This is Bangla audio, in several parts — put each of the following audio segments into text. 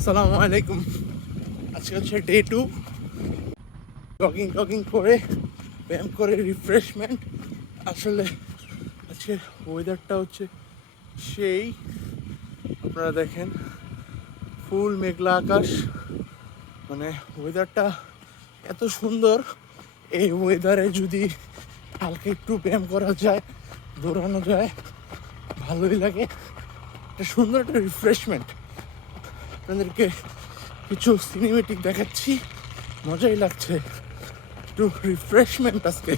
আসসালামু আলাইকুম। আজকে হচ্ছে ডে 2। জগিং করে ব্যায়াম করে রিফ্রেশমেন্ট। আসলে আজকে ওয়েদারটা হচ্ছে সেই, আপনারা দেখেন ফুল মেঘলা আকাশ, মানে ওয়েদারটা এত সুন্দর। এই ওয়েদারে যদি হালকা একটু ব্যায়াম করা যায়, দৌড়ানো যায়, ভালোই লাগে। একটা সুন্দর একটা রিফ্রেশমেন্ট। আপনাদেরকে কিছু সিনেমেটিক দেখাচ্ছি, মজাই লাগছে। একটু রিফ্রেশমেন্ট আজকে।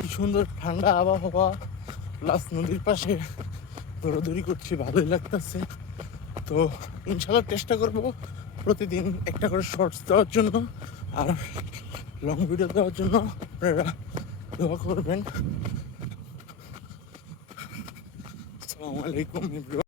কি সুন্দর ঠান্ডা আবহাওয়া, প্লাস নদীর পাশে দৌড়াদৌড়ি করছি, ভালোই লাগতেছে। তো ইনশাল্লাহ চেষ্টা করব প্রতিদিন একটা করে শর্টস দেওয়ার জন্য আর লং ভিডিও দেওয়ার জন্য। আপনারা দোয়া করবেন। আসসালামু আলাইকুম।